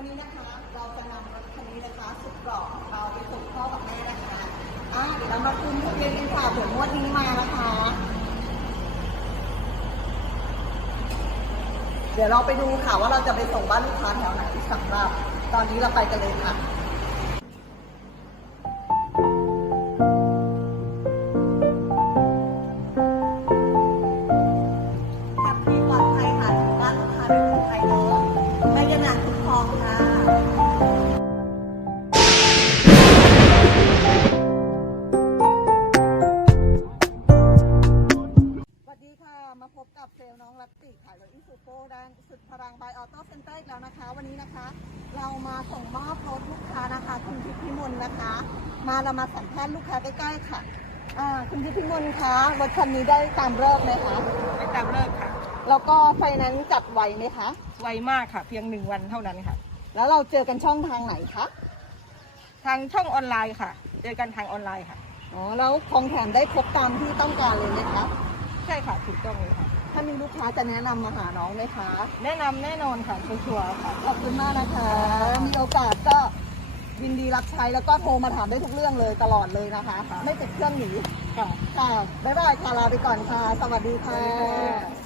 วันนี้นะคะเราจะนำรถคันนี้นะคะสุดกรอบเราไปส่งพ่อกับแม่นะคะอะเดี๋ยวเรามาคุมทุกเรียนกันค่ะเผื่องวดนี้มานะคะ เดี๋ยวเราไปดูค่ะว่าเราจะไปส่งบ้านลูกค้าแถวไหนสำหรับ ตอนนี้เราไปกันเลยค่ะ มาพบกับเซลล์น้องรัตติขายรถอิซูโก้ด้านสุดพลังบายออโต้เซ็นเตอร์อีกแล้วนะคะ วันนี้นะคะ เรามาส่งมอบรถลูกค้านะคะ คุณพิพิมลนะคะ มาเรามาสัมภาษณ์ลูกค้าใกล้ๆค่ะอ่าคุณพิพิมลคะรถคันนี้ได้ตามเลิกไหมคะไปตามเลิกค่ะ แล้วก็ไฟแนนซ์จัดไวไหมคะ ไวมากค่ะ เพียงหนึ่งวันเท่านั้นค่ะ แล้วเราเจอกันช่องทางไหนคะทางช่องออนไลน์ค่ะ เจอกันทางออนไลน์ค่ะ อ๋อแล้วของแถมได้ครบตามที่ต้องการเลยไหมคะ ใช่ค่ะถูกต้องเลยค่ะ ถ้ามีลูกค้าจะแนะนำมาหาน้องไหมคะ แนะนำแน่นอนค่ะชัวร์ๆค่ะ ขอบคุณมากนะคะ มีโอกาสก็ยินดีรับใช้แล้วก็โทรมาถามได้ทุกเรื่องเลยตลอดเลยนะคะ ไม่ติดเครื่องหนีค่ะ ค่ะ บ๊ายบายค่ะลาไปก่อนค่ะ สวัสดีค่ะ